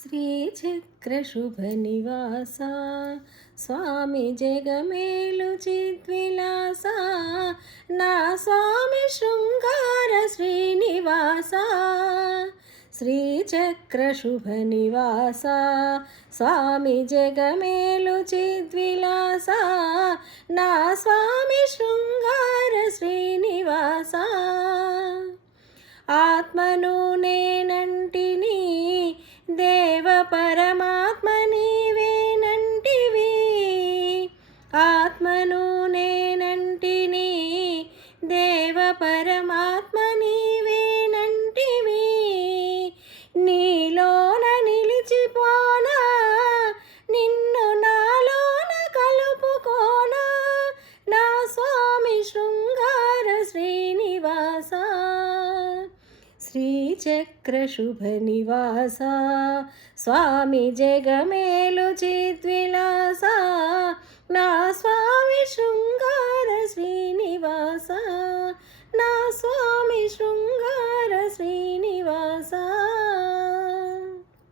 శ్రీచక్రశుభనివాసా స్వామి జగమేలు చిద్విలాసా నా స్వామి శృంగార శ్రీనివాసా శ్రీచక్రశుభనివాసా స్వామి జగమేలు చిద్విలాసా నా స్వామి శృంగార శ్రీనివాసా ఆత్మను నేనంటిని దేవ పరమాత్మ నీవేనంటివి ఆత్మను నేనంటిని దేవ పరమాత్మ నీవేనంటివి నీలోన నిలిచిపోనా నిన్ను నాలోన కలుపుకోనా నా స్వామి శృంగార శ్రీనివాసా శ్రీచక్రశుభనివాసా స్వామి జగమేలు చిద్విలాసా